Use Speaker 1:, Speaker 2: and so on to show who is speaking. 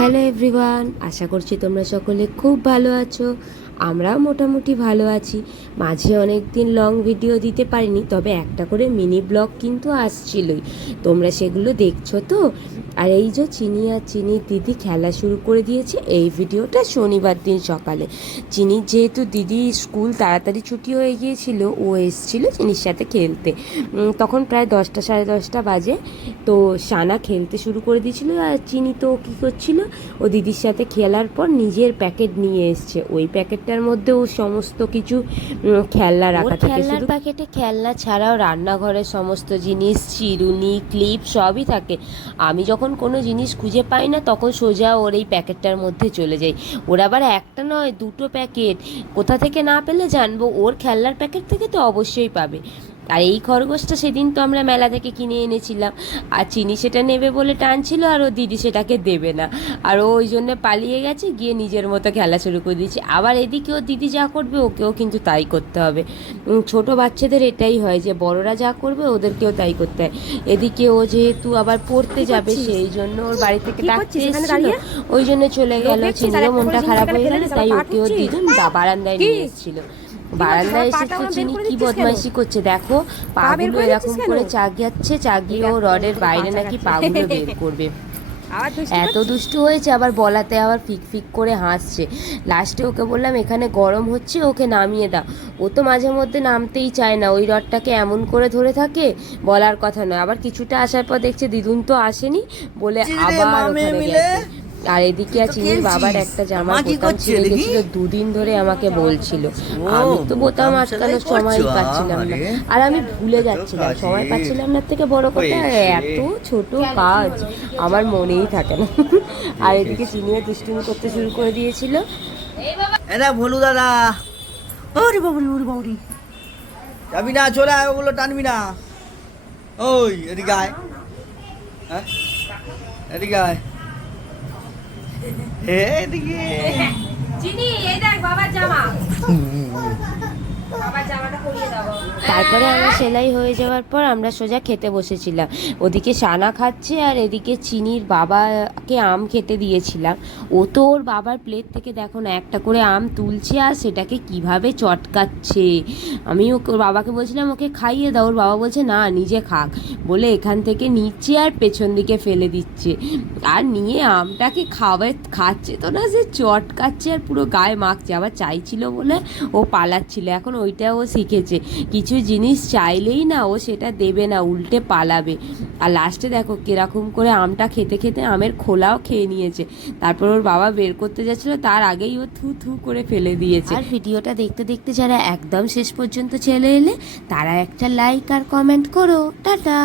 Speaker 1: Hello everyone, আশা করছি তোমরা সকলে খুব ভালো আছো। আমরাও মোটামুটি ভালো আছি। মাঝে অনেক দিন লং ভিডিও দিতে পারিনি, তবে একটা করে মিনি ব্লগ কিন্তু আসছিলই। তোমরা সেগুলো দেখছ তো? আর এই যে চিনি আর চিনির দিদি খেলা শুরু করে দিয়েছে এই ভিডিওটা শনিবার দিন সকালে। চিনির যেহেতু দিদি স্কুল তাড়াতাড়ি ছুটি হয়ে গিয়েছিল ও এসছিল চিনির সাথে খেলতে। তখন প্রায় দশটা সাড়ে দশটা বাজে। তো সানা খেলতে শুরু করে দিয়েছিল আর চিনি তো কী করছিল ও দিদির সাথে খেলার পর নিজের প্যাকেট নিয়ে এসছে। ওই প্যাকেটটার মধ্যে ও সমস্ত কিছু খেলনা রাখা থাকে খেলনার প্যাকেটে খেলনা ছাড়াও রান্নাঘরের সমস্ত জিনিস চিরুনি ক্লিপ সবই থাকে। আমি যখন কোনো জিনিস খুঁজে পাই না, তখন সোজা ওর এই প্যাকেটটার মধ্যে চলে যাই। ওর আবার একটা নয়, দুটো প্যাকেট। কোথা থেকে না পেলে জানব, ওর খেলনার প্যাকেট থেকে তো অবশ্যই পাবে। আর এই খরগোশটা সেদিন তো আমরা মেলা থেকে কিনে এনেছিলাম। আর চিনি সেটা নেবে বলে টানছিল আর ও দিদি সেটাকে দেবে না। আর ও ওই জন্য পালিয়ে গেছে গিয়ে নিজের মতো খেলা শুরু করে দিয়েছে। আবার এদিকে ও দিদি যা করবে ওকেও কিন্তু তাই করতে হবে। ছোট বাচ্চাদের এটাই হয় যে বড়রা যা করবে ওদেরকেও তাই করতে হয়। এদিকে ও যেহেতু আবার পড়তে যাবে সেই জন্য ওর বাড়ি থেকে? ওই জন্য চলে গেল মনটা খারাপ হয়ে গেল তাই
Speaker 2: ফেলে
Speaker 1: ওকে ও
Speaker 2: দিস,
Speaker 1: দুজন বারান্দায়? নিয়ে এসেছিল। বারান্দায় এসে চিনি কি বদমাইশি করছে? দেখো পাগুলো এরকম করে চাগিয়াচ্ছে চাগিয়ে ও রডের বাইরে নাকি। পাগুলো বের করবে। এত? দুষ্টু হয়েছে আবার বলাতে আবার ফিক ফিক করে হাসছে। লাস্টে ওকে বললাম এখানে গরম হচ্ছে ওকে নামিয়ে দাও। ও তো মাঝে মধ্যে নামতেই চায় না। ওই রডটাকে এমন করে ধরে থাকে বলার কথা নয়। আবার কিছুটা আসার পর দেখছে দিদুন তো আসেনি বলে আবার ওখানে গেছে। আর এদিকে আর চিনির বাবার একটা জামা বোতাম ছিঁড়ে গেছিল দুদিন ধরে আমাকে বলছিল। আমি তো বোতাম আটকানোর সময় পাচ্ছিলাম না।
Speaker 3: আর।
Speaker 1: আমি ভুলে যাচ্ছিলাম সময় পাচ্ছিলাম না থেকে বড় কথা এত ছোট কাজ আমার মনেই থাকে না। আর এদিকে চিনিও দুষ্টুমি করতে শুরু করে দিয়েছিল।
Speaker 3: এরা ভলু দাদা। ওরে বাবুরি ওরে বাবুরি যাবি না চলে আয় ওগুলো টানবি না। ওই এদিকে আয়। হ্যাঁ? এদিকে আয়। এদিকে।
Speaker 2: চিনি এই দেখ বাবার জামা।
Speaker 1: তারপরে আমরা সেলাই হয়ে যাওয়ার পর আমরা সোজা খেতে বসেছিলাম। ওদিকে সানা খাচ্ছে আর এদিকে চিনির বাবাকে আম খেতে দিয়েছিলাম। ও তো ওর বাবার প্লেট থেকে দেখো না, একটা করে আম তুলছে আর সেটাকে কীভাবে চটকাচ্ছে। আমি ওর বাবাকে বলছিলাম, ওকে খাইয়ে দাও। ওর বাবা বলছে, না, নিজে খাক। বলে এখান থেকে নিচ্ছে আর পেছন দিকে ফেলে দিচ্ছে। আর নিয়ে আমটাকে খাবে, খাচ্ছে তো না, সে চটকাচ্ছে আর পুরো গায়ে মাখছে। আবার চাইছিল বলে ও পালাচ্ছিল। এখন ওইটা ও শিখেছে। কিছু জিনিস চাইলেই না ও সেটা দেবে না, উল্টে পালাবে। আর লাস্টে দেখো কীরকম করে আমটা খেতে খেতে আমের খোলাও খেয়ে নিয়েছে। তারপর ওর বাবা বের করতে যাচ্ছিল, তার আগেই ও থু থু করে ফেলে দিয়েছে। আর ভিডিওটা দেখতে দেখতে যারা একদম শেষ পর্যন্ত চলে এলে, তারা একটা লাইক আর কমেন্ট করো। টাটা!